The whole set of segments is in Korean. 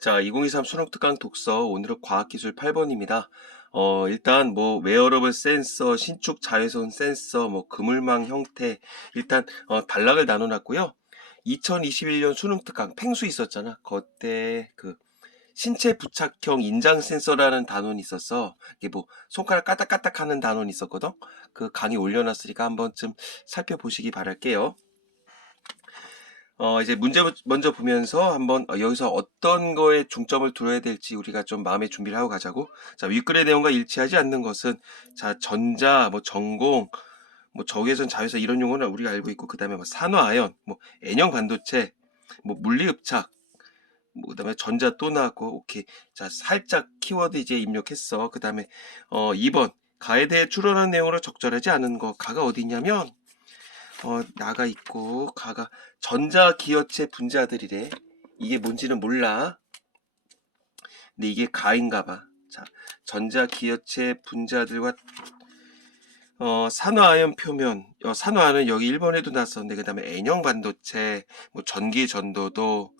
자, 2023 수능 특강 독서 오늘은 과학기술 8번입니다. 일단 뭐 웨어러블 센서, 신축 자외선 센서, 뭐 그물망 형태 일단 단락을 나눠놨고요. 2021년 수능 특강 팽수 있었잖아. 그때 그 신체 부착형 인장 센서라는 단원이 있었어. 이게 뭐 손가락 까딱까딱 하는 단원이 있었거든. 그 강의 올려놨으니까 한번쯤 살펴보시기 바랄게요. 이제 문제 먼저 보면서 한번 여기서 어떤 거에 중점을 두어야 될지 우리가 좀 마음의 준비를 하고 가자고. 자, 윗글의 내용과 일치하지 않는 것은 자, 전자, 뭐 전공, 뭐 적외선, 자외선 이런 용어는 우리가 알고 있고 그다음에 뭐 산화아연, 뭐 N형 반도체, 뭐 물리흡착, 뭐 그다음에 전자 또 나왔고 오케이. 자, 살짝 키워드 이제 입력했어. 그다음에 2번 가에 대해 추론한 내용으로 적절하지 않은 거. 가가 어디 있냐면 나가 있고 가가 전자기어체 분자들이래. 이게 뭔지는 몰라. 근데 이게 가인가 봐. 자, 전자기어체 분자들과 산화아연 표면. 산화아연은 여기 1번에도 나왔었는데 그 다음에 N형 반도체, 뭐 전기 전도도,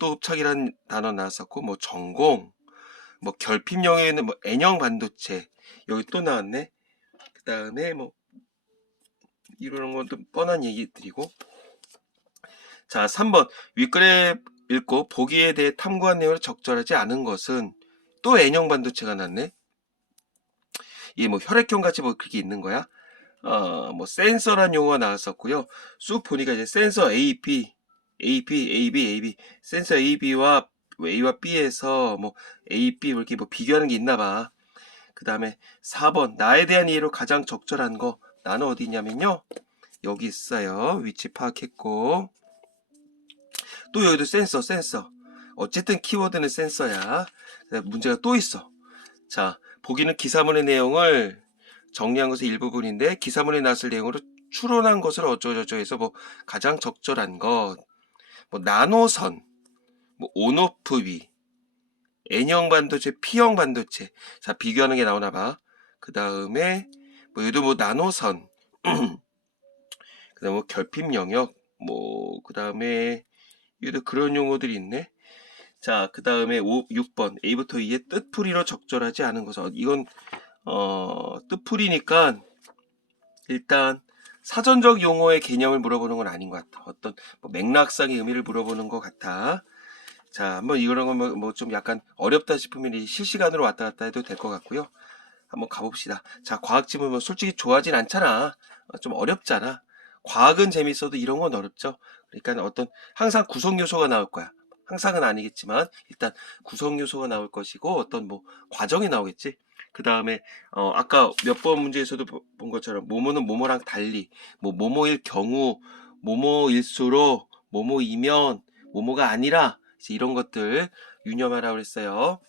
또 흡착이라는 단어 나왔었고, 뭐 전공, 뭐 결핍형에는 뭐 N형 반도체 여기 또 나왔네. 그 다음에 뭐 이런 것도 뻔한 얘기들이고. 자, 3번 윗글에 읽고 보기에 대해 탐구한 내용을 적절하지 않은 것은 또 N형 반도체가 났네. 이게 뭐 혈액형 같이 뭐 그렇게 있는 거야. 뭐 센서란 용어가 나왔었고요. 쑥 보니까 이제 센서 AB, 센서 AB와 A와 B에서 뭐 A, B 이렇게 뭐 비교하는 게 있나 봐. 그 다음에 4번 나에 대한 이해로 가장 적절한 거. 나는 어디 있냐면요. 여기 있어요. 위치 파악했고. 또 여기도 센서. 어쨌든 키워드는 센서야. 문제가 또 있어. 자, 보기는 기사문의 내용을 정리한 것의 일부분인데 기사문에 나왔을 내용으로 추론한 것을 어쩌고저쩌고 해서 뭐 가장 적절한 것, 뭐 나노선, 뭐 온오프비, N형 반도체, P형 반도체. 자, 비교하는 게 나오나 봐. 그 다음에 뭐 얘도 뭐 나노선, 그 다음에 뭐 결핍 영역, 뭐 그 다음에 얘도 그런 용어들이 있네. 자, 그 다음에 6번 A부터 E의 뜻풀이로 적절하지 않은 것은 이건 뜻풀이니까 일단 사전적 용어의 개념을 물어보는 건 아닌 것 같아. 어떤 뭐 맥락상의 의미를 물어보는 것 같아. 자, 한번 이런 거 뭐 좀 약간 어렵다 싶으면 실시간으로 왔다 갔다 해도 될 것 같고요. 한번 가봅시다. 자, 과학 지문 뭐 솔직히 좋아하진 않잖아. 좀 어렵잖아. 과학은 재밌어도 이런 건 어렵죠. 그러니까 어떤 항상 구성 요소가 나올 거야. 항상은 아니겠지만 일단 구성 요소가 나올 것이고 어떤 뭐 과정이 나오겠지. 그 다음에 아까 몇 번 문제에서도 본 것처럼 모모는 모모랑 달리 뭐 모모일 경우, 모모일수록, 모모이면, 모모가 아니라 이제 이런 것들 유념하라고 그랬어요.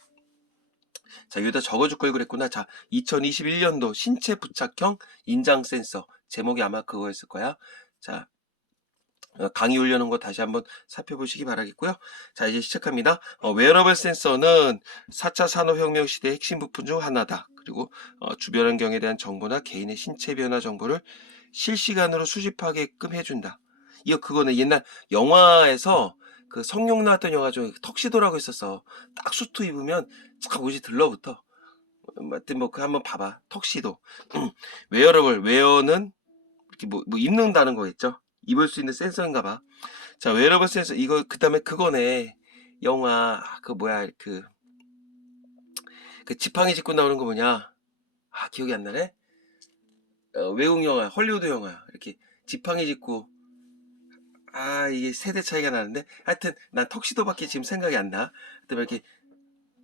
자, 여기다 적어줄 걸 그랬구나. 자, 2021년도 신체 부착형 인장 센서. 제목이 아마 그거였을 거야. 자, 강의 올려놓은 거 다시 한번 살펴보시기 바라겠고요. 자, 이제 시작합니다. 웨어러블 센서는 4차 산업혁명 시대의 핵심 부품 중 하나다. 그리고 주변 환경에 대한 정보나 개인의 신체 변화 정보를 실시간으로 수집하게끔 해준다. 이거 그거는 옛날 영화에서 그 성룡 나왔던 영화 중에 턱시도라고 있었어. 딱 수트 입으면 쫙 옷이 들러붙어. 하여튼 뭐 그 한번 봐봐. 턱시도. 웨어러블 웨어는 이렇게 뭐 입는다는 거겠죠. 입을 수 있는 센서인가 봐. 자, 웨어러블 센서 이거 그다음에 그거네. 영화 그 뭐야 그 지팡이 짚고 나오는 거 뭐냐? 기억이 안 나네. 외국 영화, 헐리우드 영화 이렇게 지팡이 짚고 이게 세대 차이가 나는데 하여튼 난 턱시도밖에 지금 생각이 안 나. 하여튼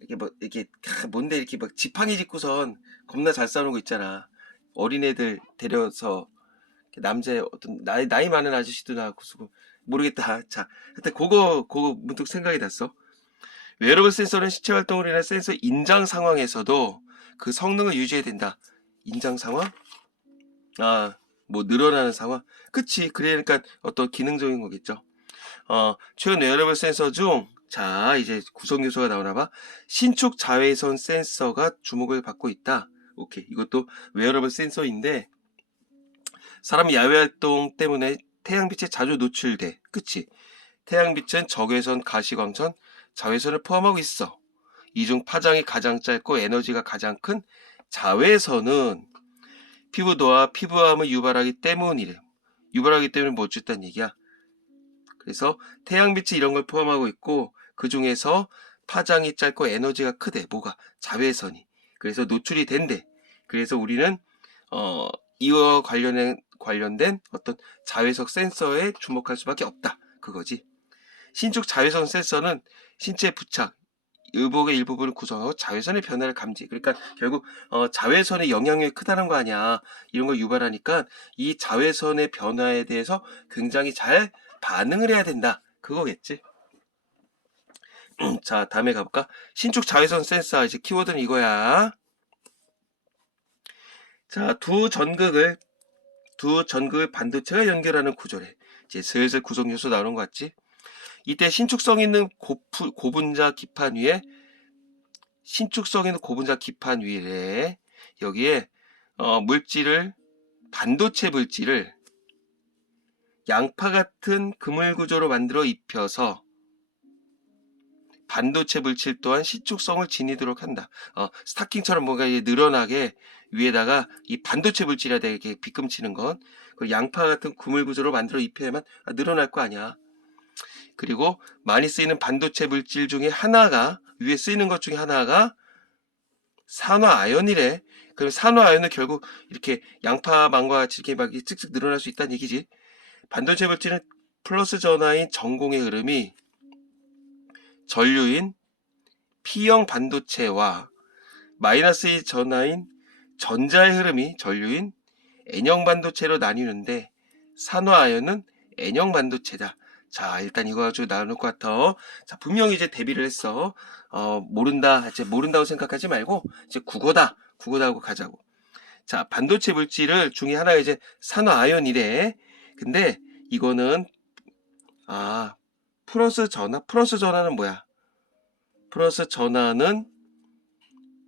이렇게 뭐 이렇게 뭔데 이렇게 막 지팡이 짚고선 겁나 잘 싸우는 거 있잖아. 어린애들 데려서 남자 어떤 나이 많은 아저씨도 나왔고 쓰고 모르겠다. 자, 하여튼 그거 문득 생각이 났어. 웨어러블 센서는 신체 활동을 인한 센서 인장 상황에서도 그 성능을 유지해야 된다. 인장 상황? 뭐 늘어나는 상황? 그치. 그러니까 어떤 기능적인 거겠죠. 최근 웨어러블 센서 중 자, 이제 구성 요소가 나오나 봐. 신축 자외선 센서가 주목을 받고 있다. 오케이. 이것도 웨어러블 센서인데 사람이 야외 활동 때문에 태양빛에 자주 노출돼. 그치? 태양빛은 적외선, 가시광선, 자외선을 포함하고 있어. 이 중 파장이 가장 짧고 에너지가 가장 큰 자외선은 피부도와 피부암을 유발하기 때문이래. 유발하기 때문에 못 줬다는 얘기야. 그래서 태양빛이 이런 걸 포함하고 있고 그 중에서 파장이 짧고 에너지가 크대. 뭐가? 자외선이. 그래서 노출이 된대. 그래서 우리는 이와 관련된 어떤 자외선 센서에 주목할 수밖에 없다. 그거지. 신축 자외선 센서는 신체 부착, 의복의 일부분을 구성하고 자외선의 변화를 감지. 그러니까 결국 자외선의 영향력이 크다는 거 아니야. 이런 걸 유발하니까 이 자외선의 변화에 대해서 굉장히 잘 반응을 해야 된다. 그거겠지. 자, 다음에 가볼까? 신축 자외선 센서. 이제 키워드는 이거야. 자, 두 전극을 반도체가 연결하는 구조래. 이제 슬슬 구성 요소 나오는 것 같지? 이때 신축성 있는 고분자 기판 위에 여기에 반도체 물질을 양파 같은 그물 구조로 만들어 입혀서 반도체 물질 또한 신축성을 지니도록 한다. 스타킹처럼 뭔가 늘어나게 위에다가 이 반도체 물질에다 이렇게 빗금치는 건 그 양파 같은 그물 구조로 만들어 입혀야만 늘어날 거 아니야. 그리고 많이 쓰이는 반도체 물질 중에 하나가 위에 쓰이는 것 중에 하나가 산화아연이래. 그럼 산화아연은 결국 이렇게 양파망과 같이 이렇게 막 쓱쓱 늘어날 수 있다는 얘기지. 반도체 물질은 플러스 전하인 전공의 흐름이 전류인 P형 반도체와 마이너스 전하인 전자의 흐름이 전류인 N형 반도체로 나뉘는데 산화아연은 N형 반도체다. 자, 일단 이거 가지고 나눌 것 같아. 자, 분명히 이제 대비를 했어. 모른다고 생각하지 말고 이제 국어다 하고 가자고. 자, 반도체 물질을 중에 하나가 이제 산화아연이래. 근데 이거는 플러스 전하는 뭐야? 플러스 전하는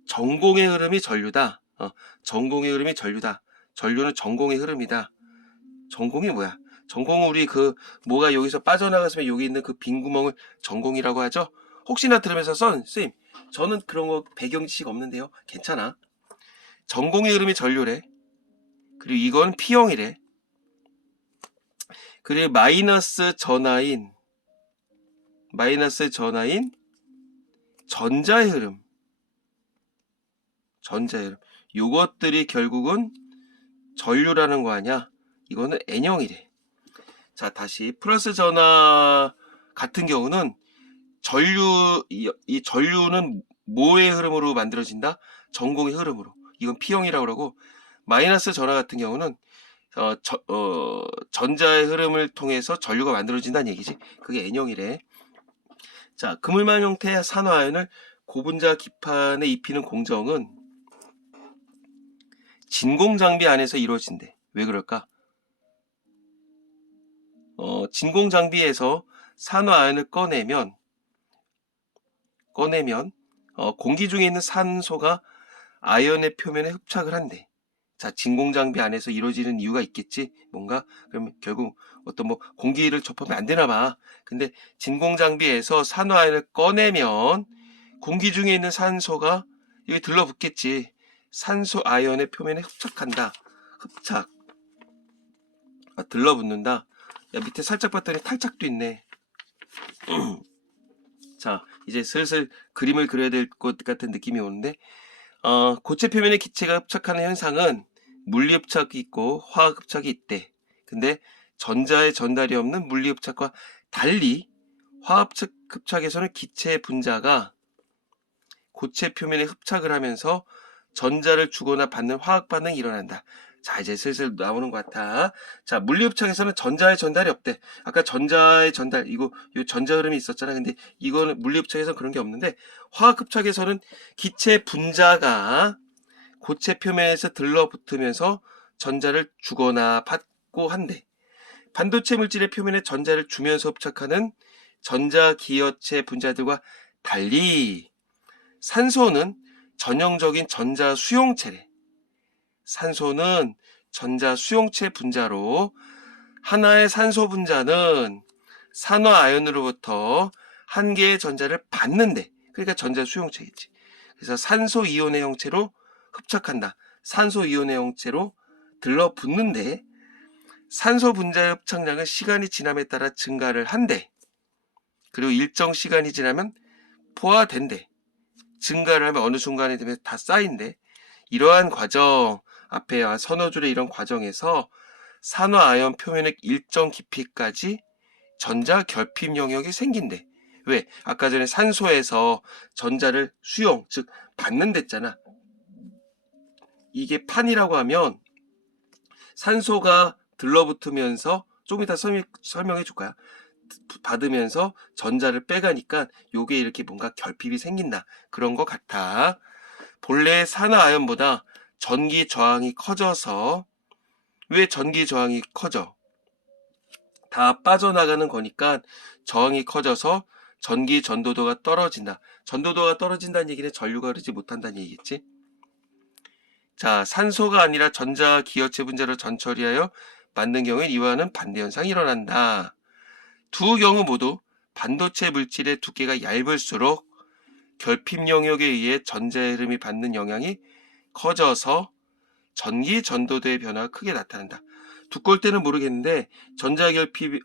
전공의 흐름이 전류다. 전공의 흐름이 전류다. 전류는 전공의 흐름이다. 전공이 뭐야? 전공은 우리 뭐가 여기서 빠져나갔으면 여기 있는 그 빈 구멍을 전공이라고 하죠. 혹시나 들으면서 선생님, 저는 그런 거 배경 지식 없는데요. 괜찮아. 전공의 흐름이 전류래. 그리고 이건 P형이래. 그리고 마이너스 전하인 전자의 흐름. 요것들이 결국은 전류라는 거 아니야. 이거는 N형이래. 자, 다시 플러스 전하 같은 경우는 이 전류는 뭐의 흐름으로 만들어진다? 전공의 흐름으로. 이건 P형이라고 그러고, 마이너스 전하 같은 경우는 전자의 흐름을 통해서 전류가 만들어진다는 얘기지. 그게 N형이래. 자, 그물망 형태의 산화아연을 고분자 기판에 입히는 공정은 진공장비 안에서 이루어진대. 왜 그럴까? 진공장비에서 산화아연을 꺼내면 공기 중에 있는 산소가 아연의 표면에 흡착을 한대. 자, 진공장비 안에서 이루어지는 이유가 있겠지? 뭔가? 그러면 결국 어떤 공기를 접하면 안 되나 봐. 근데 진공장비에서 산화아연을 꺼내면 공기 중에 있는 산소가 여기 들러붙겠지. 산소 아연의 표면에 흡착한다. 흡착. 들러붙는다. 야, 밑에 살짝 봤더니 탈착도 있네. 자, 이제 슬슬 그림을 그려야 될 것 같은 느낌이 오는데, 고체 표면에 기체가 흡착하는 현상은 물리흡착이 있고 화학흡착이 있대. 근데 전자의 전달이 없는 물리흡착과 달리 화학흡착에서는 기체 분자가 고체 표면에 흡착을 하면서 전자를 주거나 받는 화학 반응이 일어난다. 자, 이제 슬슬 나오는 것 같아. 자, 물리흡착에서는 전자의 전달이 없대. 아까 전자의 전달, 요 전자 흐름이 있었잖아. 근데 이거는 물리흡착에서는 그런 게 없는데, 화학흡착에서는 기체 분자가 고체 표면에서 들러붙으면서 전자를 주거나 받고 한대. 반도체 물질의 표면에 전자를 주면서 흡착하는 전자기여체 분자들과 달리 산소는 전형적인 전자 수용체래. 산소는 전자 수용체 분자로 하나의 산소 분자는 산화아연으로부터 한 개의 전자를 받는데, 그러니까 전자 수용체겠지. 그래서 산소 이온의 형체로 흡착한다. 산소 이온의 형체로 들러붙는데 산소 분자의 흡착량은 시간이 지남에 따라 증가를 한대. 그리고 일정 시간이 지나면 포화된대. 증가를 하면 어느 순간에 되면 다 쌓인대. 이러한 과정, 앞에 서너 줄의 이런 과정에서 산화아연 표면의 일정 깊이까지 전자 결핍 영역이 생긴대. 왜? 아까 전에 산소에서 전자를 수용, 즉 받는 데잖아. 이게 판이라고 하면 산소가 들러붙으면서 좀 이따 설명해 줄 거야. 받으면서 전자를 빼가니까 요게 이렇게 뭔가 결핍이 생긴다. 그런 것 같아. 본래 산화아연보다 전기 저항이 커져서, 왜 전기 저항이 커져? 다 빠져나가는 거니까 저항이 커져서 전기 전도도가 떨어진다. 전도도가 떨어진다는 얘기는 전류가 흐르지 못한다는 얘기겠지? 자, 산소가 아니라 전자 기여체 분자로 전처리하여 만든 경우에 이와는 반대 현상이 일어난다. 두 경우 모두 반도체 물질의 두께가 얇을수록 결핍 영역에 의해 전자의 흐름이 받는 영향이 커져서 전기 전도도의 변화가 크게 나타난다. 두꺼울 때는 모르겠는데 전자 결핍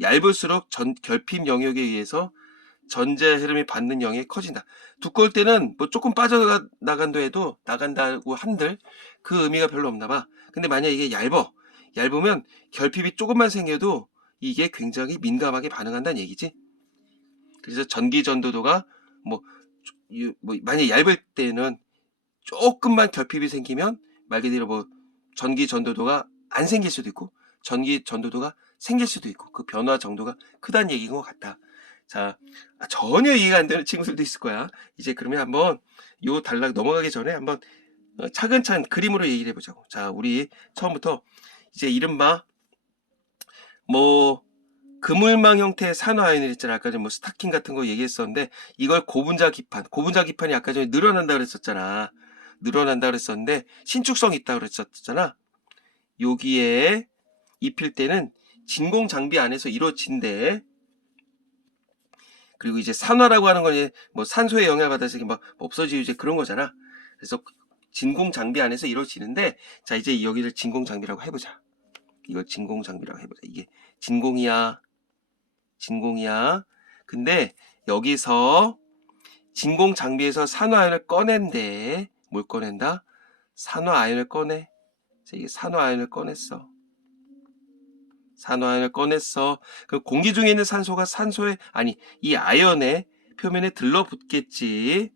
얇을수록 결핍 영역에 의해서 전자의 흐름이 받는 영향이 커진다. 두꺼울 때는 뭐 조금 빠져나간다 해도 나간다고 한들 그 의미가 별로 없나 봐. 근데 만약 이게 얇으면 결핍이 조금만 생겨도 이게 굉장히 민감하게 반응한다는 얘기지. 그래서 전기 전도도가 만약 얇을 때는 조금만 결핍이 생기면 말 그대로 전기 전도도가 안 생길 수도 있고 전기 전도도가 생길 수도 있고 그 변화 정도가 크다는 얘기인 것 같다. 자, 전혀 이해가 안 되는 친구들도 있을 거야. 이제 그러면 한번 요 단락 넘어가기 전에 한번 차근차근 그림으로 얘기를 해보자고. 자, 우리 처음부터 이제 이른바 그물망 형태의 산화아연을 있잖아. 아까 전에 스타킹 같은 거 얘기했었는데 이걸 고분자 기판이 아까 전에 늘어난다 그랬었잖아. 늘어난다 그랬었는데 신축성이 있다 그랬었잖아. 여기에 입힐 때는 진공 장비 안에서 이루어진대. 그리고 이제 산화라고 하는 건 산소에 영향을 받아서 막 없어지고 이제 그런 거잖아. 그래서 진공 장비 안에서 이루어지는데, 자, 이제 여기를 진공 장비라고 해보자. 이걸 진공 장비라고 해보자. 이게 진공이야. 근데 여기서 진공 장비에서 산화아연을 꺼낸대. 뭘 꺼낸다? 산화아연을 꺼내. 자, 이게 산화아연을 꺼냈어. 그럼 공기 중에 있는 산소가 이 아연의 표면에 들러붙겠지.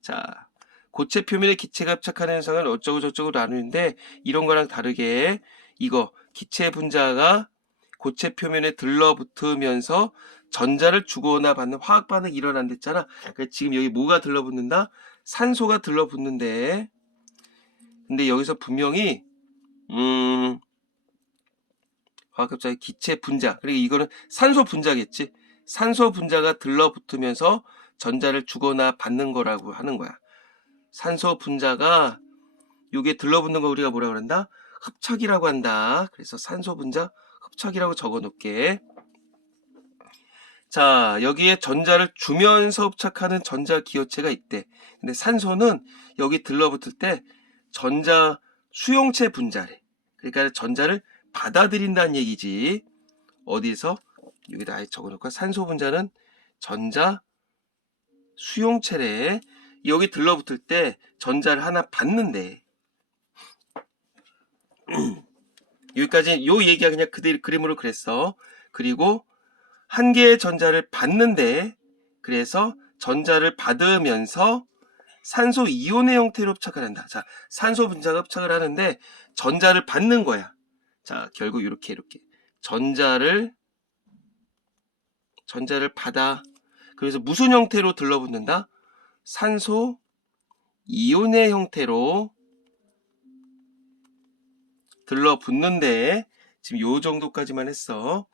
자, 고체 표면에 기체가 합착하는 현상을 어쩌고 저쩌고 나누는데, 이런 거랑 다르게 이거 기체 분자가 고체 표면에 들러붙으면서 전자를 주거나 받는 화학 반응이 일어난댔잖아. 그러니까 지금 여기 뭐가 들러붙는다? 산소가 들러붙는데, 근데 여기서 분명히 화학급자의 기체 분자, 그리고 이거는 산소 분자겠지. 산소 분자가 들러붙으면서 전자를 주거나 받는 거라고 하는 거야. 산소 분자가 요게 들러붙는 거 우리가 뭐라 그런다? 흡착이라고 한다. 그래서 산소 분자 흡착이라고 적어 놓을게. 자, 여기에 전자를 주면서 흡착하는 전자 기호체가 있대. 근데 산소는 여기 들러붙을 때 전자 수용체 분자래. 그러니까 전자를 받아들인다는 얘기지. 어디서? 여기다 아예 적어 놓을까? 산소 분자는 전자 수용체래. 여기 들러붙을 때 전자를 하나 받는데. 여기까지 요 얘기가 그냥 그대로 그림으로 그랬어. 그리고 한 개의 전자를 받는데, 그래서 전자를 받으면서 산소 이온의 형태로 흡착을 한다. 자, 산소 분자가 흡착을 하는데 전자를 받는 거야. 자, 결국 이렇게 전자를 받아. 그래서 무슨 형태로 들러붙는다? 산소 이온의 형태로 들러붙는데, 지금 요 정도까지만 했어.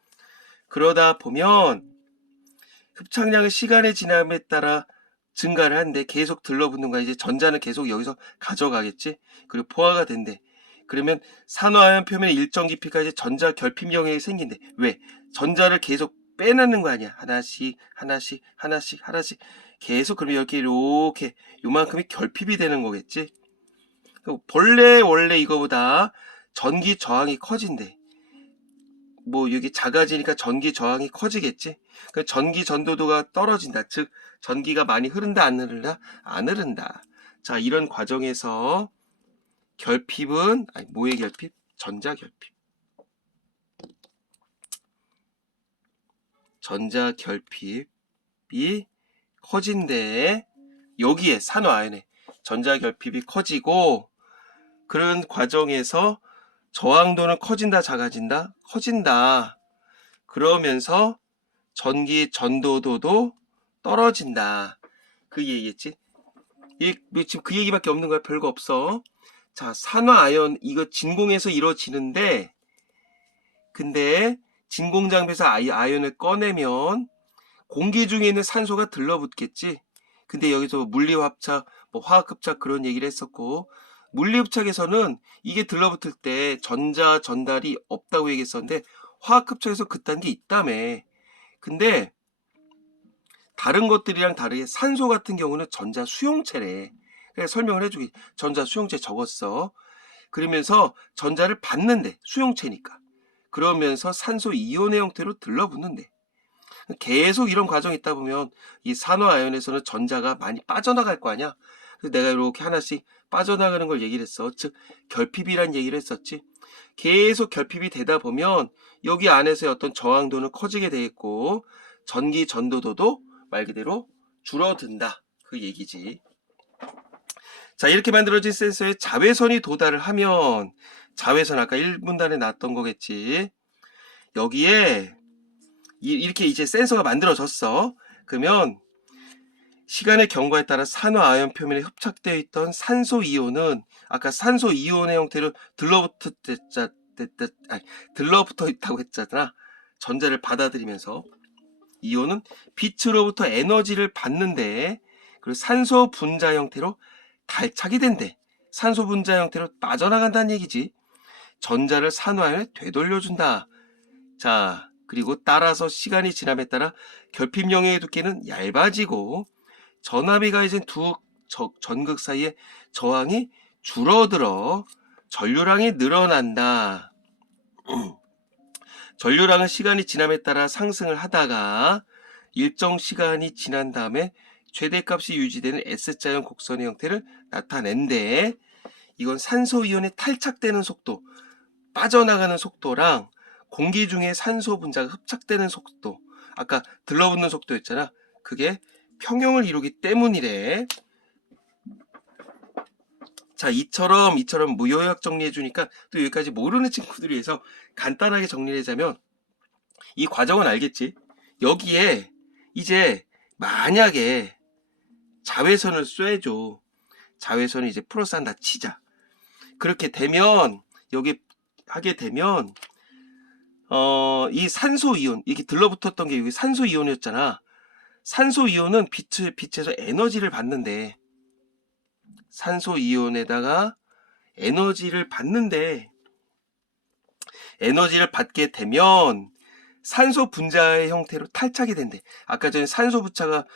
그러다 보면 흡착량은 시간의 지남에 따라 증가를 하는데 계속 들러붙는 거야. 이제 전자는 계속 여기서 가져가겠지. 그리고 포화가 된대. 그러면 산화아연 표면의 일정 깊이까지 전자 결핍 영역이 생긴대. 왜? 전자를 계속 빼내는 거 아니야. 하나씩 하나씩 하나씩 하나씩 계속. 그러면 이렇게 요만큼이 결핍이 되는 거겠지. 원래 이거보다 전기 저항이 커진대. 뭐 여기 작아지니까 전기 저항이 커지겠지. 그 전기 전도도가 떨어진다. 즉 전기가 많이 흐른다 안 흐른다? 안 흐른다. 자, 이런 과정에서 결핍은 뭐의 결핍? 전자 결핍. 전자 결핍이 커진데 여기에 산화아연에 전자 결핍이 커지고, 그런 과정에서 저항도는 커진다 작아진다? 커진다. 그러면서 전기 전도도도 떨어진다. 그 얘기겠지. 지금 그 얘기밖에 없는 거야. 별거 없어. 자, 산화아연 이거 진공에서 이루어지는데, 근데 진공장비에서 아연을 꺼내면 공기 중에 있는 산소가 들러붙겠지. 근데 여기서 물리합착, 뭐 화학흡착 그런 얘기를 했었고, 물리흡착에서는 이게 들러붙을 때 전자 전달이 없다고 얘기했었는데, 화학흡착에서 그딴 게 있다며. 근데 다른 것들이랑 다르게 산소 같은 경우는 전자 수용체래. 그래서 설명을 해주기. 전자 수용체 적었어. 그러면서 전자를 받는데, 수용체니까. 그러면서 산소 이온의 형태로 들러붙는데, 계속 이런 과정이 있다 보면 이 산화아연에서는 전자가 많이 빠져나갈 거 아니야. 그래서 내가 이렇게 하나씩 빠져나가는 걸 얘기를 했어. 즉 결핍이란 얘기를 했었지. 계속 결핍이 되다 보면 여기 안에서의 어떤 저항도는 커지게 되겠고, 전기 전도도도 말 그대로 줄어든다. 그 얘기지. 자, 이렇게 만들어진 센서에 자외선이 도달을 하면, 자외선 아까 1분단에 나왔던 거겠지. 여기에 이렇게 이제 센서가 만들어졌어. 그러면 시간의 경과에 따라 산화아연 표면에 흡착되어 있던 산소 이온은 아까 산소 이온의 형태로 들러붙어 있다고 했잖아. 전자를 받아들이면서 이온은 빛으로부터 에너지를 받는데, 그리고 산소 분자 형태로 탈착이 된대. 산소 분자 형태로 빠져나간다는 얘기지. 전자를 산화아연에 되돌려준다. 자, 그리고 따라서 시간이 지남에 따라 결핍 영역의 두께는 얇아지고, 전압이 가해진 두 전극 사이의 저항이 줄어들어 전류량이 늘어난다. 전류량은 시간이 지남에 따라 상승을 하다가 일정 시간이 지난 다음에 최대값이 유지되는 S자형 곡선의 형태를 나타낸대. 이건 산소 이온이 탈착되는 속도, 빠져나가는 속도랑 공기 중에 산소 분자가 흡착되는 속도, 아까 들러붙는 속도였잖아. 그게 평형을 이루기 때문이래. 자, 이처럼 무요약 정리해 주니까 또 여기까지 모르는 친구들을 위해서 간단하게 정리를 하자면, 이 과정은 알겠지? 여기에 이제 만약에 자외선을 쏘줘. 자외선을 이제 플러스 한다 치자. 그렇게 되면, 여기 하게 되면 이 산소 이온, 이게 들러붙었던 게 여기 산소 이온이었잖아. 산소 이온은 빛에서 에너지를 받는데, 산소 이온에다가 에너지를 받는데, 에너지를 받게 되면 산소 분자의 형태로 탈착이 된대. 아까 전에 산소 분자가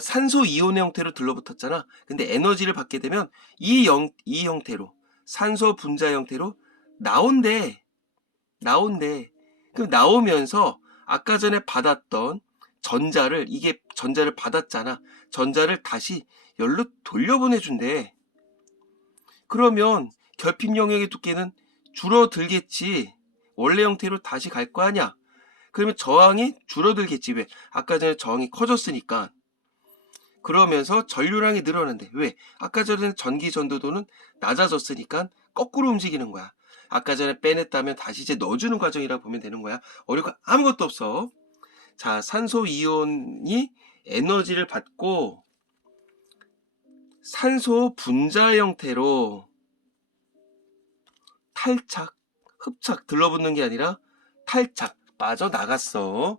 산소 이온의 형태로 들러붙었잖아. 근데 에너지를 받게 되면 이 형태로, 산소 분자 형태로 나온대. 그럼 나오면서 아까 전에 받았던 전자를 받았잖아. 전자를 다시 열로 돌려보내준대. 그러면 결핍 영역의 두께는 줄어들겠지. 원래 형태로 다시 갈 거 아니야. 그러면 저항이 줄어들겠지. 왜? 아까 전에 저항이 커졌으니까. 그러면서 전류량이 늘어난대. 왜? 아까 전에는 전기 전도도는 낮아졌으니까 거꾸로 움직이는 거야. 아까 전에 빼냈다면 다시 이제 넣어주는 과정이라고 보면 되는 거야. 어려울 거 아무것도 없어. 자, 산소 이온이 에너지를 받고 산소 분자 형태로 탈착, 흡착, 들러붙는 게 아니라 탈착, 빠져나갔어.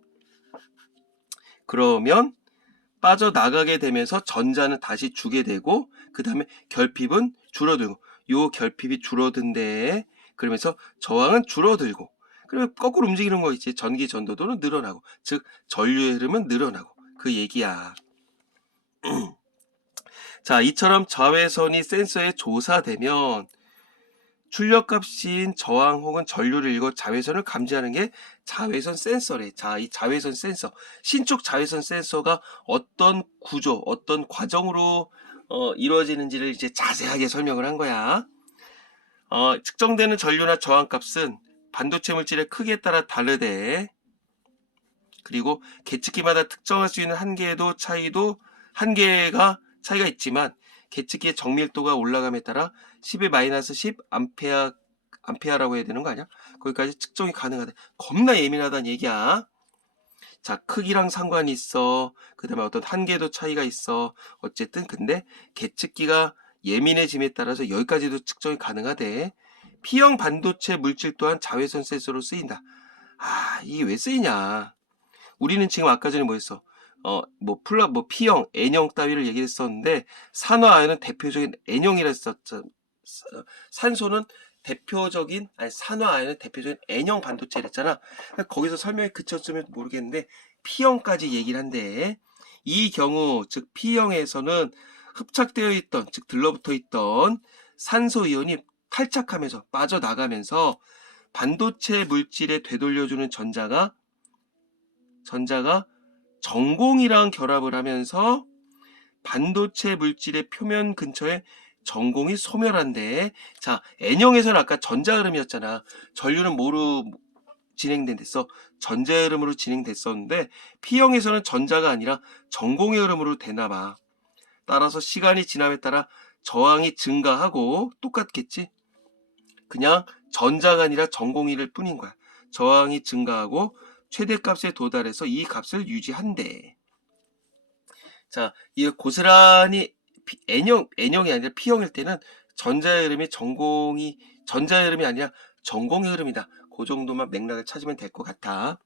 그러면 빠져나가게 되면서 전자는 다시 주게 되고, 그 다음에 결핍은 줄어들고, 요 결핍이 줄어든대. 그러면서 저항은 줄어들고, 그리고 거꾸로 움직이는 거 있지. 전기 전도도는 늘어나고, 즉 전류의 흐름은 늘어나고, 그 얘기야. 자, 이처럼 자외선이 센서에 조사되면 출력값인 저항 혹은 전류를 읽어 자외선을 감지하는 게 자외선 센서래. 자, 이 자외선 센서, 신축 자외선 센서가 어떤 구조, 어떤 과정으로 이루어지는지를 이제 자세하게 설명을 한 거야. 측정되는 전류나 저항값은 반도체 물질의 크기에 따라 다르대. 그리고 계측기마다 특정할 수 있는 한계가 차이가 있지만 계측기의 정밀도가 올라감에 따라 10의 마이너스 10 암페아라고 해야 되는 거 아니야? 거기까지 측정이 가능하대. 겁나 예민하다는 얘기야. 자, 크기랑 상관이 있어. 그 다음에 어떤 한계도 차이가 있어. 어쨌든 근데 계측기가 예민해짐에 따라서 여기까지도 측정이 가능하대. P형 반도체 물질 또한 자외선 센서로 쓰인다. 이게 왜 쓰이냐? 우리는 지금 아까 전에 뭐 했어? P형, N형 따위를 얘기했었는데, 산화아연은 대표적인 N형이라 했었죠. 산소는 산화아연은 대표적인 N형 반도체랬잖아. 거기서 설명이 그쳤으면 모르겠는데, P형까지 얘기를 한대. 이 경우, 즉 P형에서는 흡착되어 있던, 즉 들러붙어 있던 산소 이온이 탈착하면서, 빠져나가면서 반도체 물질에 되돌려주는 전자가 전공이랑 결합을 하면서 반도체 물질의 표면 근처에 전공이 소멸한대. 자, N형에서는 아까 전자 흐름이었잖아. 전류는 뭐로 진행됐어? 전자 흐름으로 진행됐었는데 P형에서는 전자가 아니라 전공의 흐름으로 되나봐. 따라서 시간이 지남에 따라 저항이 증가하고, 똑같겠지? 그냥 전자가 아니라 전공일 뿐인 거야. 저항이 증가하고 최대값에 도달해서 이 값을 유지한대. 자, 이 고스란히 N형이 아니라 P형일 때는 전자의 흐름이 아니라 전공의 흐름이다. 그 정도만 맥락을 찾으면 될 것 같아.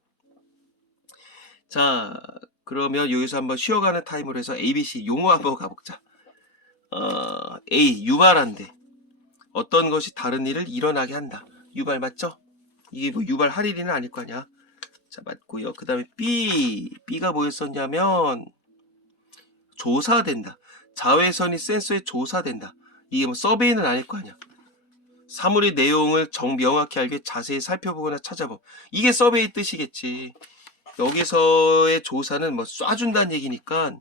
자, 그러면 여기서 한번 쉬어가는 타임으로 해서 ABC 용어 한번 가보자. A, 유발한대. 어떤 것이 다른 일을 일어나게 한다. 유발 맞죠? 이게 뭐 유발할 일은 아닐 거 아니야. 자, 맞고요. 그 다음에 B가 뭐였었냐면 조사된다. 자외선이 센서에 조사된다. 이게 뭐 서베이는 아닐 거 아니야. 사물의 내용을 명확히 알게 자세히 살펴보거나 찾아보. 이게 서베이 뜻이겠지. 여기서의 조사는 뭐 쏴준다는 얘기니까,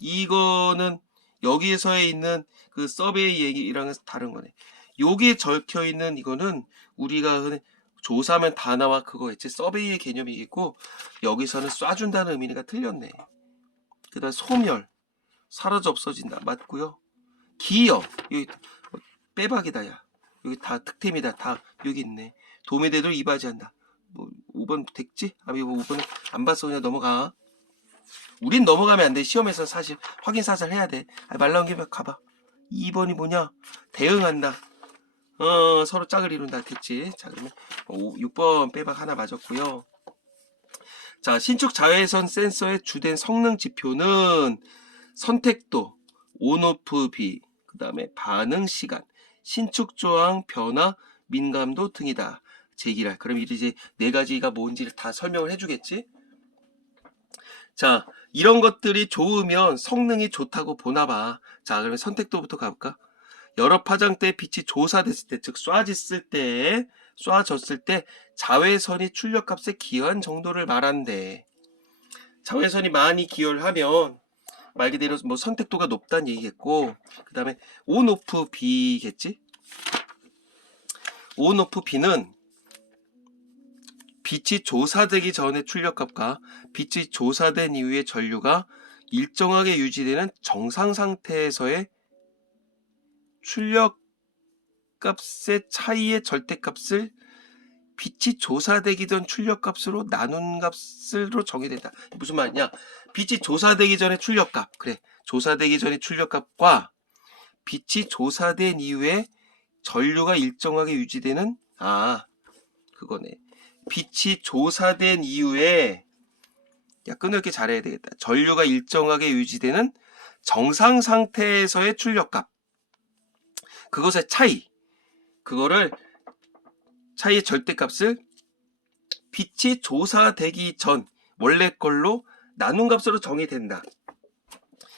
이거는 여기에서에 있는 그 서베이 얘기랑은 다른 거네. 여기에 적혀 있는 이거는 우리가 흔히 조사하면 다 나와 그거 있지. 서베이의 개념이겠고, 여기서는 쏴준다는 의미가 틀렸네. 그 다음 소멸, 사라져 없어진다. 맞고요. 기여, 여기 빼박이다. 야, 여기 다 득템이다. 다 여기 있네. 도매대도 이바지한다. 뭐 5번 됐지? 뭐 5번은 안 봤어. 그냥 넘어가. 우린 넘어가면 안 돼. 시험에서 사실 확인 사살 해야 돼. 말 나온 김에 가봐. 2번이 뭐냐? 대응한다. 서로 짝을 이룬다. 됐지? 자, 그러면 6번 빼박 하나 맞았고요. 자, 신축 자외선 센서의 주된 성능 지표는 선택도, 온오프 비, 그 다음에 반응 시간, 신축 조항 변화, 민감도 등이다. 제기랄. 그럼 이제 네 가지가 뭔지를 다 설명을 해주겠지? 자, 이런 것들이 좋으면 성능이 좋다고 보나봐. 자, 그러면 선택도부터 가볼까? 여러 파장대에 빛이 조사됐을 때, 즉 쏴졌을 때 자외선이 출력값에 기여한 정도를 말한대. 자외선이 많이 기여를 하면 말 그대로 뭐 선택도가 높다는 얘기겠고, 그 다음에 온오프 비겠지? 온오프 비는 빛이 조사되기 전의 출력값과 빛이 조사된 이후의 전류가 일정하게 유지되는 정상 상태에서의 출력값의 차이의 절대값을 빛이 조사되기 전 출력값으로 나눈 값으로 정의된다. 무슨 말이냐? 빛이 조사되기 전의 출력값, 그래, 조사되기 전의 출력값과 빛이 조사된 이후에 전류가 일정하게 유지되는, 그거네. 빛이 조사된 이후에, 끊을게 잘해야 되겠다. 전류가 일정하게 유지되는 정상 상태에서의 출력값, 그것의 차이의 절대값을 빛이 조사되기 전 원래 걸로 나눈 값으로 정의된다.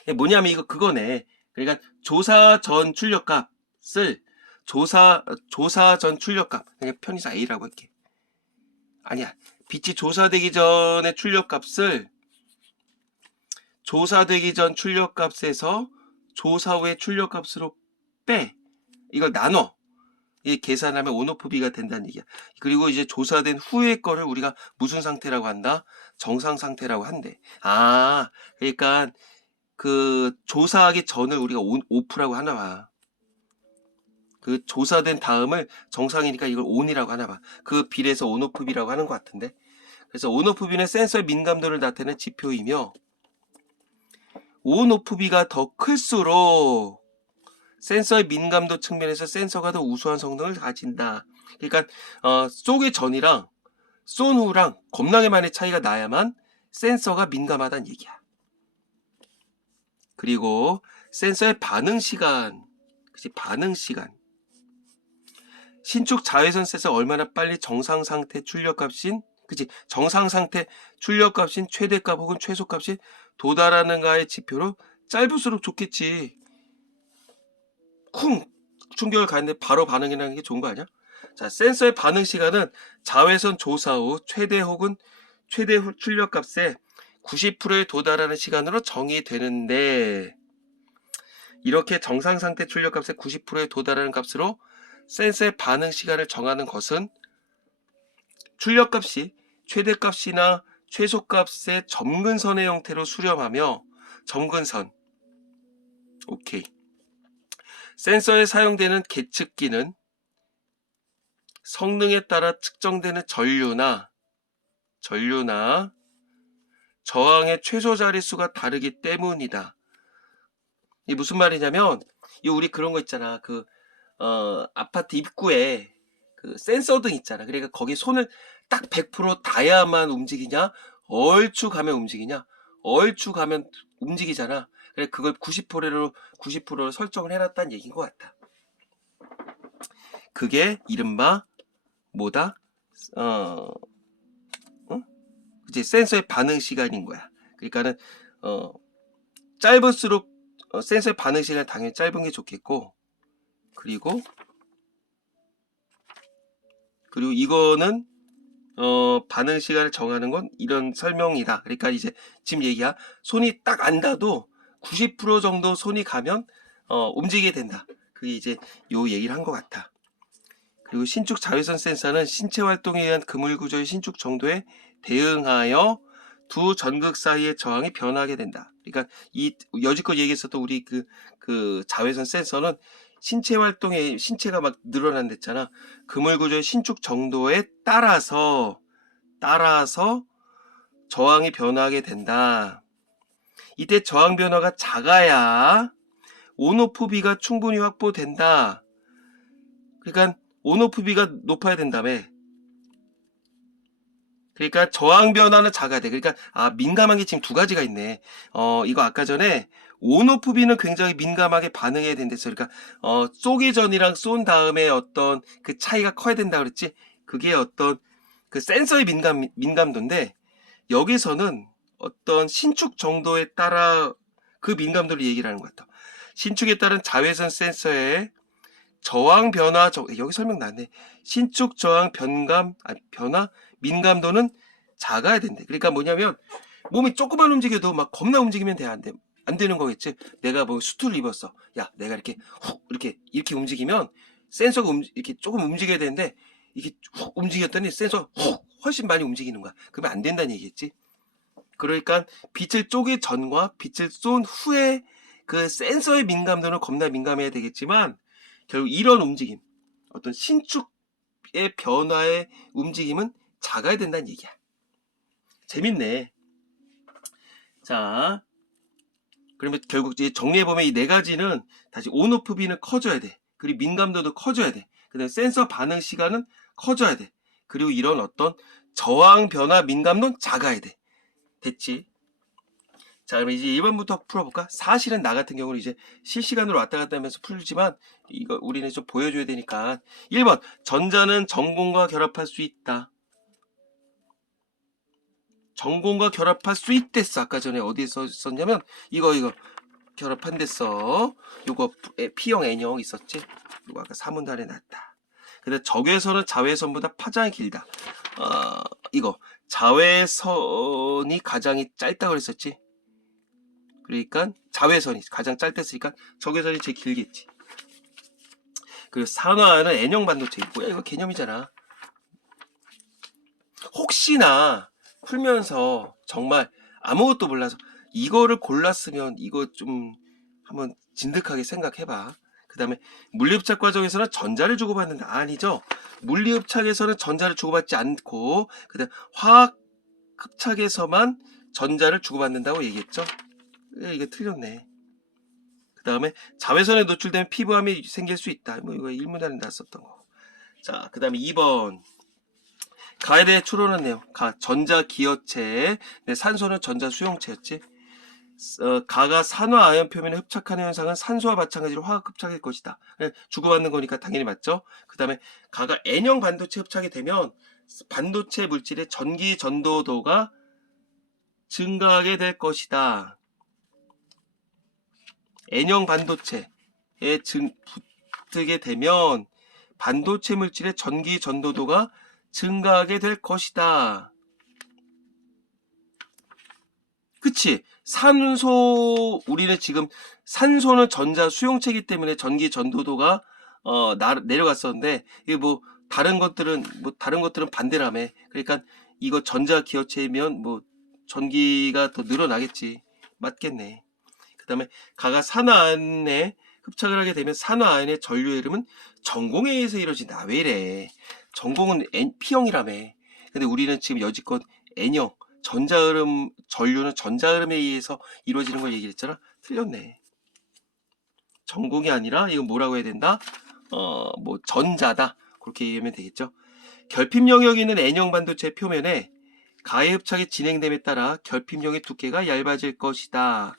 이게 뭐냐면 이거 그거네. 그러니까 조사 전 출력값을 조사 전 출력값, 그냥 편의상 A라고 할게. 아니야. 빛이 조사되기 전의 출력값을 조사되기 전 출력값에서 조사 후의 출력값으로 빼. 이걸 나눠. 이 계산하면 온오프비가 된다는 얘기야. 그리고 이제 조사된 후의 거를 우리가 무슨 상태라고 한다? 정상 상태라고 한대. 아, 그러니까 그 조사하기 전을 우리가 오프라고 하나 봐. 그 조사된 다음을 정상이니까 이걸 온이라고 하나 봐. 그 비례해서 온오프비라고 하는 것 같은데. 그래서 온오프비는 센서의 민감도를 나타내는 지표이며 온오프비가 더 클수록 센서의 민감도 측면에서 센서가 더 우수한 성능을 가진다. 그러니까 쏘기 전이랑 쏜 후랑 겁나게 많이 차이가 나야만 센서가 민감하다는 얘기야. 그리고 센서의 반응 시간, 그치? 반응 시간. 신축 자외선 센서가 얼마나 빨리 정상 상태 출력값인, 그치? 정상 상태 출력값인 최대값 혹은 최소값이 도달하는가의 지표로 짧을수록 좋겠지. 쿵! 충격을 가했는데 바로 반응이라는 게 좋은 거 아니야? 자, 센서의 반응 시간은 자외선 조사 후 최대 혹은 최대 출력값의 90%에 도달하는 시간으로 정의되는데, 이렇게 정상 상태 출력값의 90%에 도달하는 값으로 센서의 반응 시간을 정하는 것은 출력값이 최대값이나 최소값의 점근선의 형태로 수렴하며, 점근선. 오케이. 센서에 사용되는 계측기는 성능에 따라 측정되는 전류나 저항의 최소 자릿수가 다르기 때문이다. 이게 무슨 말이냐면, 우리 그런 거 있잖아. 아파트 입구에 그 센서등 있잖아. 그러니까 거기 손을 딱 100% 닿아야만 움직이냐? 얼추 가면 움직이냐? 얼추 가면 움직이잖아. 그래, 그걸 90%로 설정을 해놨다는 얘기인 것 같다. 그게 이른바 뭐다? 그치? 센서의 반응 시간인 거야. 그러니까는 짧을수록 센서의 반응 시간이 당연히 짧은 게 좋겠고, 그리고 이거는 반응 시간을 정하는 건 이런 설명이다. 그러니까 이제 지금 얘기야. 손이 딱 안 닿아도 90% 정도 손이 가면 움직이게 된다. 그게 이제 요 얘기를 한 것 같아. 그리고 신축 자외선 센서는 신체 활동에 의한 그물 구조의 신축 정도에 대응하여 두 전극 사이의 저항이 변하게 된다. 그러니까 이 여지껏 얘기했었던 우리 그 자외선 센서는 신체 활동에, 신체가 막 늘어난댔잖아. 그물 구조의 신축 정도에 따라서 저항이 변하게 된다. 이때 저항 변화가 작아야 온오프비가 충분히 확보된다. 그러니까 온오프비가 높아야 된다며. 그러니까 저항 변화는 작아야 돼. 그러니까 민감한 게 지금 두 가지가 있네. 이거 아까 전에 온오프비는 굉장히 민감하게 반응해야 된댔어. 그러니까 쏘기 전이랑 쏜 다음에 어떤 그 차이가 커야 된다 그랬지. 그게 어떤 그 센서의 민감도인데, 여기서는 어떤 신축 정도에 따라 그 민감도를 얘기를 하는 것 같아. 신축에 따른 자외선 센서의 저항 변화, 여기 설명 나왔네. 신축 저항 변화 민감도는 작아야 된대. 그러니까 뭐냐면 몸이 조금만 움직여도 막 겁나 움직이면 안 되는 거겠지. 내가 뭐 수트를 입었어. 야, 내가 이렇게 훅 이렇게 움직이면 센서가 이렇게 조금 움직여야 되는데, 이게 훅 움직였더니 센서가 훅 훨씬 많이 움직이는 거야. 그러면 안 된다는 얘기겠지. 그러니까 빛을 쪼기 전과 빛을 쏜 후에 그 센서의 민감도는 겁나 민감해야 되겠지만, 결국 이런 움직임, 어떤 신축의 변화의 움직임은 작아야 된다는 얘기야. 재밌네. 자, 그러면 결국 이제 정리해보면 이 네 가지는 다시 온오프비는 커져야 돼. 그리고 민감도도 커져야 돼. 그 다음에 센서 반응 시간은 커져야 돼. 그리고 이런 어떤 저항 변화 민감도는 작아야 돼. 됐지? 자, 그럼 이제 1번부터 풀어볼까? 사실은 나 같은 경우는 이제 실시간으로 왔다 갔다 하면서 풀지만, 이거 우리는 좀 보여줘야 되니까. 1번, 전자는 전공과 결합할 수 있다. 전공과 결합할 수 있댔어. 아까 전에 어디에 썼냐면 이거 결합한댔어. 요거 P형 N형 있었지? 이거 아까 사문단에 놨다. 근데 적외선은 자외선보다 파장이 길다. 이거 자외선이 가장 짧다 그랬었지? 그러니까 자외선이 가장 짧댔으니까 적외선이 제일 길겠지. 그리고 산화는 N형 반도체. 뭐야 이거 개념이잖아. 혹시나 풀면서 정말 아무것도 몰라서 이거를 골랐으면 이거 좀 한번 진득하게 생각해봐. 그 다음에 물리흡착 과정에서는 전자를 주고받는다. 아니죠. 물리흡착에서는 전자를 주고받지 않고 그 다음 화학흡착에서만 전자를 주고받는다고 얘기했죠. 이거 틀렸네. 그 다음에 자외선에 노출되면 피부암이 생길 수 있다. 뭐 이거 일문단에 나왔었던 거. 자, 그 다음에 2번. 가에 대해 추론한 내용. 가, 전자 기어체. 네, 산소는 전자 수용체였지. 가가 산화 아연 표면에 흡착하는 현상은 산소와 마찬가지로 화학 흡착일 것이다. 주고받는 거니까 당연히 맞죠. 그 다음에 가가 N형 반도체 흡착이 되면 반도체 물질의 전기 전도도가 증가하게 될 것이다. N형 반도체에 붙게 되면 반도체 물질의 전기 전도도가 증가하게 될 것이다. 그치? 우리는 지금 산소는 전자 수용체이기 때문에 전기 전도도가 내려갔었는데 이게 다른 것들은 반대라며. 그러니까 이거 전자 기어체면 전기가 더 늘어나겠지. 맞겠네. 그 다음에 가가 산화안에 흡착을 하게 되면 산화안의 전류의 흐름은 전공에 의해서 이루어진다. 왜 이래? 전공은 P형이라며. 근데 우리는 지금 여지껏 N형 전류는 전자흐름에 의해서 이루어지는 걸 얘기했잖아. 틀렸네. 전공이 아니라 이건 뭐라고 해야 된다? 전자다. 그렇게 얘기하면 되겠죠. 결핍 영역이 있는 N형 반도체 표면에 가해 흡착이 진행됨에 따라 결핍력의 두께가 얇아질 것이다.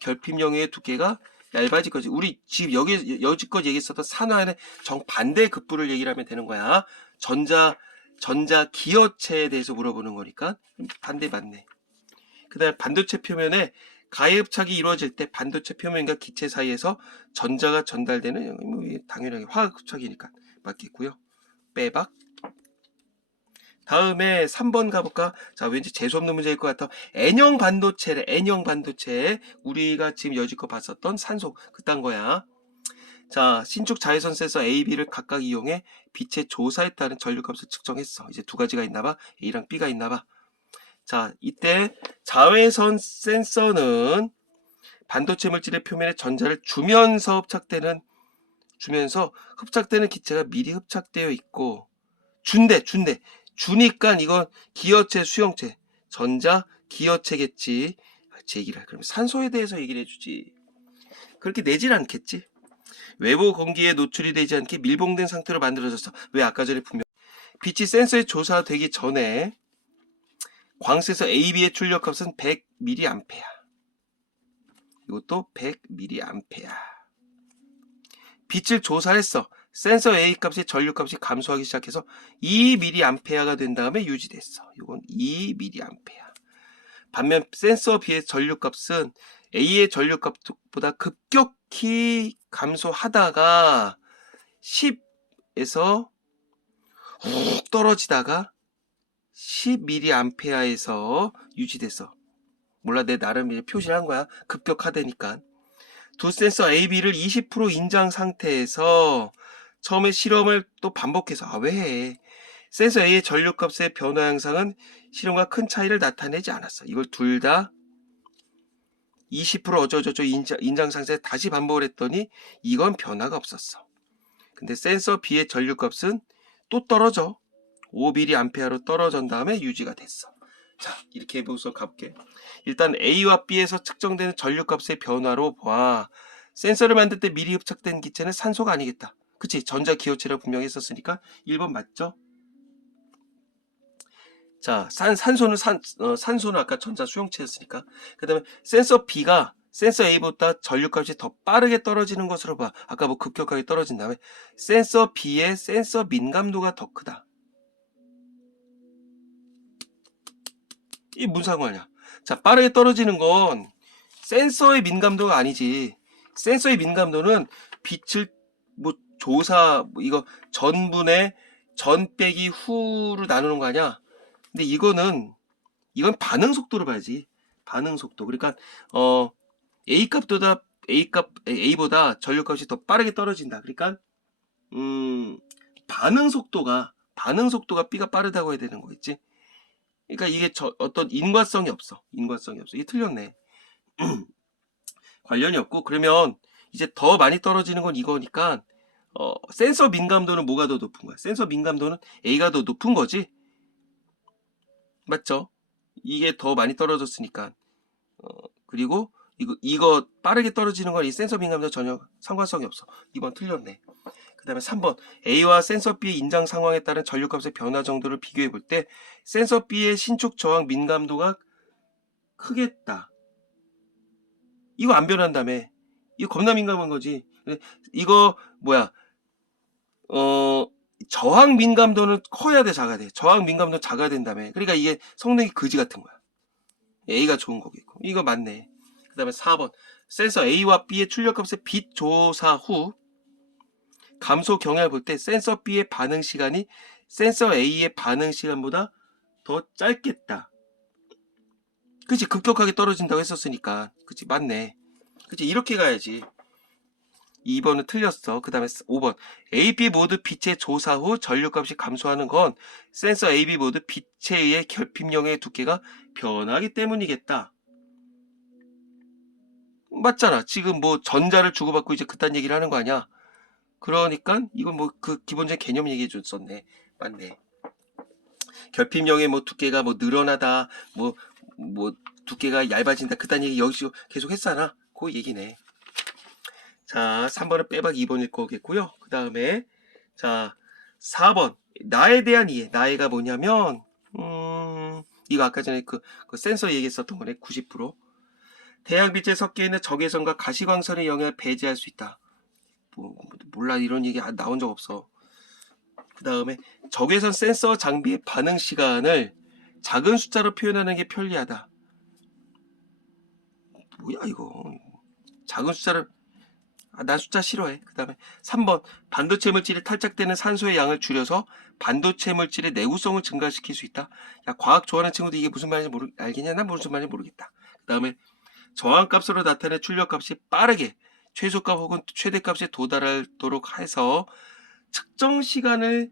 결핍력의 두께가 얇아질 것이다. 우리 지금 여지껏 얘기했었던 산화의 정반대 급부를 얘기를 하면 되는 거야. 전자 기어체에 대해서 물어보는 거니까 반대 맞네. 그 다음에 반도체 표면에 가해 흡착이 이루어질 때 반도체 표면과 기체 사이에서 전자가 전달되는 당연하게 화학 흡착이니까 맞겠고요. 빼박. 다음에 3번 가볼까? 자, 왠지 재수없는 문제일 것 같아. N형 반도체. 우리가 지금 여지껏 봤었던 산소 그딴 거야. 자, 신축 자외선 센서 A, B를 각각 이용해 빛의 조사에 따른 전류값을 측정했어. 이제 두 가지가 있나봐. A랑 B가 있나봐. 자, 이때 자외선 센서는 반도체 물질의 표면에 전자를 주면서 흡착되는 기체가 미리 흡착되어 있고 주니까 이건 기어체 수용체 전자 기어체겠지. 그럼 산소에 대해서 얘기를 해주지. 그렇게 내질 않겠지. 외부 공기에 노출이 되지 않게 밀봉된 상태로 만들어졌어. 왜 아까 전에 분명 빛이 센서에 조사되기 전에 광센서 AB의 출력값은 100mA. 이것도 100mA. 빛을 조사를 했어. 센서 A 값의 전류값이 감소하기 시작해서 2mA가 된 다음에 유지됐어. 이건 2mA. 반면 센서 B의 전류값은 A의 전류값보다 급격히 감소하다가 10에서 훅 떨어지다가 10mA에서 유지됐어. 몰라, 내 나름 표시를 한 거야. 급격하다니까. 두 센서 A, B를 20% 인장 상태에서 처음에 실험을 또 반복해서 왜 해? 센서 A의 전류값의 변화 양상은 실험과 큰 차이를 나타내지 않았어. 이걸 둘 다 20% 어쩌저쩌 인장 상태에서 다시 반복을 했더니 이건 변화가 없었어. 근데 센서 B의 전류값은 또 떨어져. 5mA로 떨어진 다음에 유지가 됐어. 자, 이렇게 우선 가볼게. 일단 A와 B에서 측정되는 전류값의 변화로 봐. 센서를 만들 때 미리 흡착된 기체는 산소가 아니겠다. 그치? 전자 기호체라고 분명히 했었으니까 1번 맞죠? 자, 산소는 아까 전자 수용체였으니까. 그 다음에 센서 B가 센서 A보다 전류값이 더 빠르게 떨어지는 것으로 봐. 아까 급격하게 떨어진 다음에 센서 B의 센서 민감도가 더 크다. 이 무슨 상관이야? 자, 빠르게 떨어지는 건 센서의 민감도가 아니지. 센서의 민감도는 빛을 뭐 조사 뭐 이거 전분의 전 빼기 후로 나누는 거 아니야? 근데 이건 반응 속도로 봐야지. 반응 속도. 그러니까 A보다 전류값이 더 빠르게 떨어진다. 그러니까 반응 속도가 B가 빠르다고 해야 되는 거겠지. 그러니까 이게 어떤 인과성이 없어. 이게 틀렸네. 관련이 없고, 그러면 이제 더 많이 떨어지는 건 이거니까 센서 민감도는 뭐가 더 높은 거야? 센서 민감도는 A가 더 높은 거지. 맞죠? 이게 더 많이 떨어졌으니까. 그리고 이거 빠르게 떨어지는 건 이 센서 민감도 전혀 상관성이 없어. 2번 틀렸네. 그 다음에 3번 A와 센서 B의 인장 상황에 따른 전류값의 변화 정도를 비교해 볼 때 센서 B의 신축 저항 민감도가 크겠다. 이거 안 변한다며. 이거 겁나 민감한 거지. 이거 뭐야? 저항 민감도는 커야 돼, 작아야 돼? 저항 민감도는 작아야 된다며. 그러니까 이게 성능이 거지 같은 거야. A가 좋은 거겠고. 이거 맞네. 그 다음에 4번 센서 A와 B의 출력값의 빛 조사 후 감소 경향을 볼 때 센서 B의 반응 시간이 센서 A의 반응 시간보다 더 짧겠다. 그치? 급격하게 떨어진다고 했었으니까. 그치? 맞네. 그치? 이렇게 가야지. 2번은 틀렸어. 그 다음에 5번 A, B 모두 빛의 조사 후 전류값이 감소하는 건 센서 A, B 모두 빛에 의해 결핍령의 두께가 변하기 때문이겠다. 맞잖아. 지금 뭐 전자를 주고받고 이제 그딴 얘기를 하는 거 아니야. 그러니까 이건 뭐 그 기본적인 개념 얘기해 줬었네. 맞네. 결핍령의 뭐 두께가 뭐 늘어나다, 뭐 두께가 얇아진다. 그딴 얘기 여기서 계속 했잖아. 그 얘기네. 자, 3번은 빼박 2번일 거겠고요. 그 다음에 자 4번 나에 대한 이해. 나에가 뭐냐면 이거 아까 전에 그 센서 얘기했었던 거네. 90%. 태양빛에 섞여 있는 적외선과 가시광선의 영향을 배제할 수 있다. 몰라, 이런 얘기 나온 적 없어. 그 다음에 적외선 센서 장비의 반응 시간을 작은 숫자로 표현하는 게 편리하다. 뭐야 이거. 작은 숫자를 난 숫자 싫어해. 그 다음에 3번 반도체 물질이 탈착되는 산소의 양을 줄여서 반도체 물질의 내구성을 증가시킬 수 있다. 야, 과학 좋아하는 친구도 이게 무슨 말인지 알겠냐? 난 무슨 말인지 모르겠다. 그 다음에 저항값으로 나타낸 출력값이 빠르게 최소값 혹은 최대값에 도달하도록 해서 측정 시간을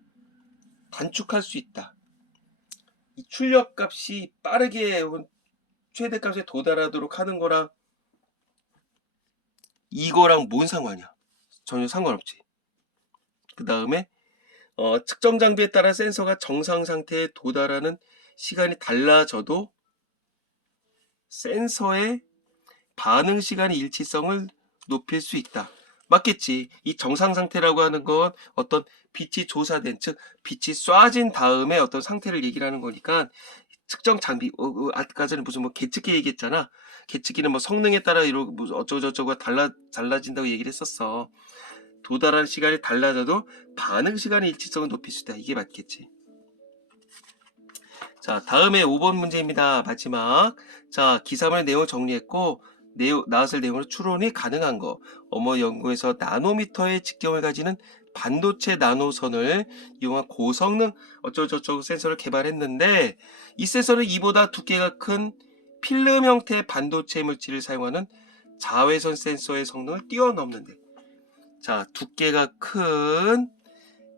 단축할 수 있다. 이 출력값이 빠르게 혹은 최대값에 도달하도록 하는 거랑 이거랑 뭔 상관이야? 전혀 상관없지. 그 다음에 측정 장비에 따라 센서가 정상 상태에 도달하는 시간이 달라져도 센서의 반응 시간의 일치성을 높일 수 있다. 맞겠지. 이 정상 상태라고 하는 건 어떤 빛이 조사된, 즉 빛이 쏴진 다음에 어떤 상태를 얘기를 하는 거니까 측정 장비, 아까 전에 무슨 뭐 계측기 얘기했잖아. 계측기는 뭐 성능에 따라 이러고 뭐 어쩌고저쩌고가 달라진다고 얘기를 했었어. 도달한 시간이 달라져도 반응 시간의 일치성을 높일 수 있다. 이게 맞겠지. 자, 다음에 5번 문제입니다. 마지막. 자, 기사문의 내용을 정리했고 나왔을 내용으로 추론이 가능한 거. 어머 연구에서 나노미터의 직경을 가지는 반도체 나노선을 이용한 고성능 어쩌고저쩌고 센서를 개발했는데 이 센서는 이보다 두께가 큰 필름 형태의 반도체 물질을 사용하는 자외선 센서의 성능을 뛰어넘는데, 자, 두께가 큰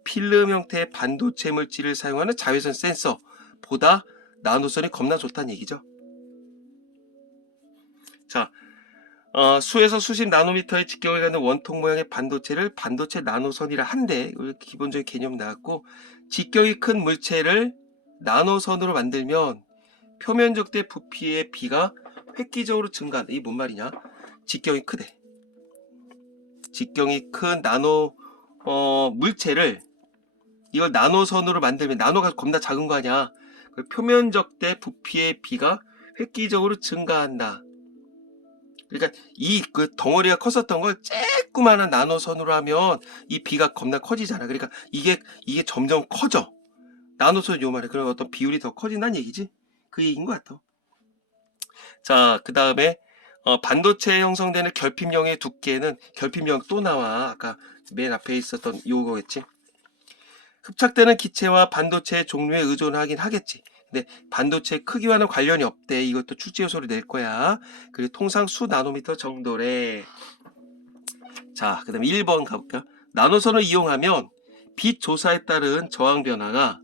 필름 형태의 반도체 물질을 사용하는 자외선 센서보다 나노선이 겁나 좋다는 얘기죠. 자, 수에서 수십 나노미터의 직경을 갖는 원통 모양의 반도체를 반도체 나노선이라 한데, 기본적인 개념 나왔고, 직경이 큰 물체를 나노선으로 만들면 표면적 대 부피의 비가 획기적으로 증가한다. 이게 뭔 말이냐? 직경이 크대. 직경이 큰 나노 물체를 이걸 나노선으로 만들면 나노가 겁나 작은 거 아니야. 표면적 대 부피의 비가 획기적으로 증가한다. 그러니까 이 그 덩어리가 컸었던 걸 쬐끄만한 나노선으로 하면 이 비가 겁나 커지잖아. 그러니까 이게 점점 커져. 나노선 요 말에 그런 어떤 비율이 더 커진다는 얘기지. 그 얘기인 것 같아. 자, 그 다음에 반도체에 형성되는 결핍령의 두께는 결핍령 또 나와. 아까 맨 앞에 있었던 요거겠지. 흡착되는 기체와 반도체의 종류에 의존하긴 하겠지. 근데 반도체 크기와는 관련이 없대. 이것도 출제 요소를 낼 거야. 그리고 통상 수 나노미터 정도래. 자, 그 다음에 1번 가볼까? 나노선을 이용하면 빛 조사에 따른 저항 변화가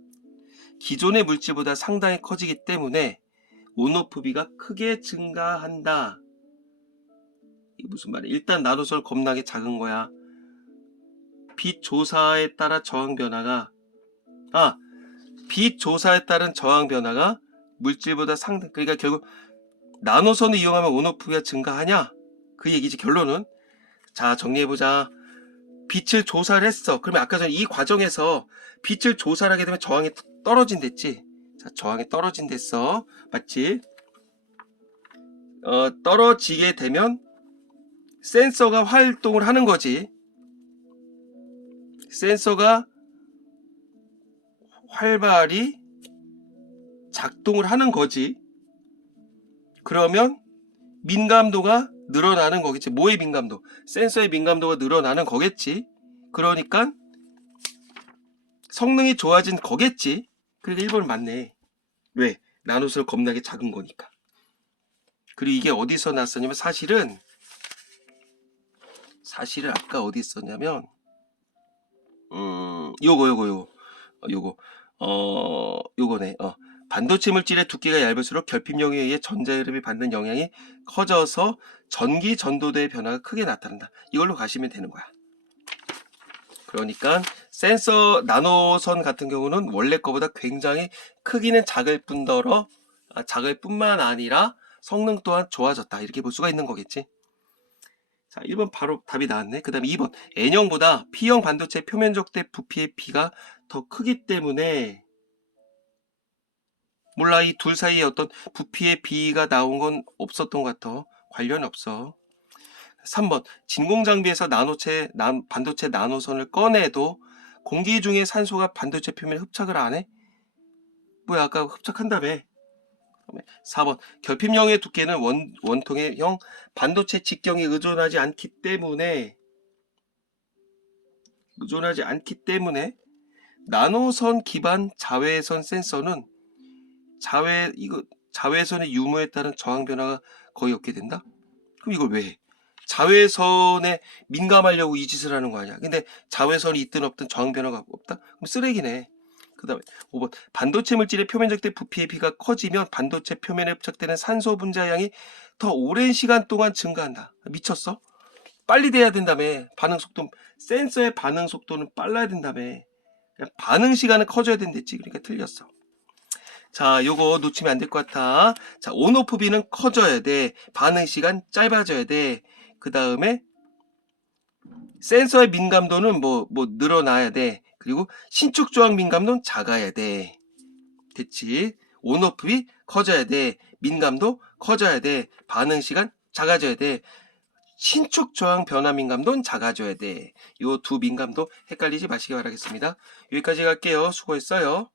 기존의 물질보다 상당히 커지기 때문에 온오프비가 크게 증가한다. 이게 무슨 말이야? 일단 나노선 겁나게 작은 거야. 빛 조사에 따라 저항 변화가 빛 조사에 따른 저항 변화가 물질보다 상당, 그러니까 결국 나노선을 이용하면 온오프비가 증가하냐? 그 얘기지. 결론은. 자, 정리해보자. 빛을 조사를 했어. 그러면 아까 전에 이 과정에서 빛을 조사를 하게 되면 저항이 떨어진댔지. 자, 저항이 떨어진댔어. 맞지? 떨어지게 되면 센서가 활동을 하는 거지. 센서가 활발히 작동을 하는 거지. 그러면 민감도가 늘어나는 거겠지. 뭐의 민감도? 센서의 민감도가 늘어나는 거겠지. 그러니까 성능이 좋아진 거겠지. 그러니까 1번 맞네. 왜? 나노선 겁나게 작은 거니까. 그리고 이게 어디서 났었냐면 사실은 아까 어디 있었냐면 요거네. 반도체 물질의 두께가 얇을수록 결핍력에 의해 전자 흐름이 받는 영향이 커져서 전기 전도대의 변화가 크게 나타난다. 이걸로 가시면 되는 거야. 그러니까 센서 나노선 같은 경우는 원래 거보다 굉장히 크기는 작을 뿐만 아니라 성능 또한 좋아졌다. 이렇게 볼 수가 있는 거겠지. 자, 1번 바로 답이 나왔네. 그 다음에 2번. N형보다 P형 반도체 표면적 대 부피의 B가 더 크기 때문에 몰라. 이 둘 사이에 어떤 부피의 B가 나온 건 없었던 것 같아. 관련이 없어. 3번. 진공장비에서 반도체 나노선을 꺼내도 공기 중에 산소가 반도체 표면에 흡착을 안 해? 뭐야, 아까 흡착한다며. 4번. 결핍형의 두께는 원통의 형 반도체 직경에 의존하지 않기 때문에 나노선 기반 자외선 센서는 자외선의 유무에 따른 저항 변화가 거의 없게 된다? 그럼 이걸 왜 해? 자외선에 민감하려고 이 짓을 하는 거 아니야. 근데 자외선이 있든 없든 저항 변화가 없다? 그럼 쓰레기네. 그 다음에 5번. 반도체 물질의 표면적 대 부피의 B가 커지면 반도체 표면에 흡착되는 산소 분자량이 더 오랜 시간 동안 증가한다. 미쳤어? 빨리 돼야 된다며. 센서의 반응 속도는 빨라야 된다며. 반응 시간은 커져야 된댔지. 그러니까 틀렸어. 자, 요거 놓치면 안 될 것 같아. 자, 온오프 비는 커져야 돼. 반응 시간 짧아져야 돼. 그 다음에 센서의 민감도는 뭐 늘어나야 돼. 그리고 신축 저항 민감도는 작아야 돼. 됐지? 온오프 비 커져야 돼. 민감도 커져야 돼. 반응 시간 작아져야 돼. 신축 저항 변화 민감도는 작아져야 돼. 요 두 민감도 헷갈리지 마시기 바라겠습니다. 여기까지 갈게요. 수고했어요.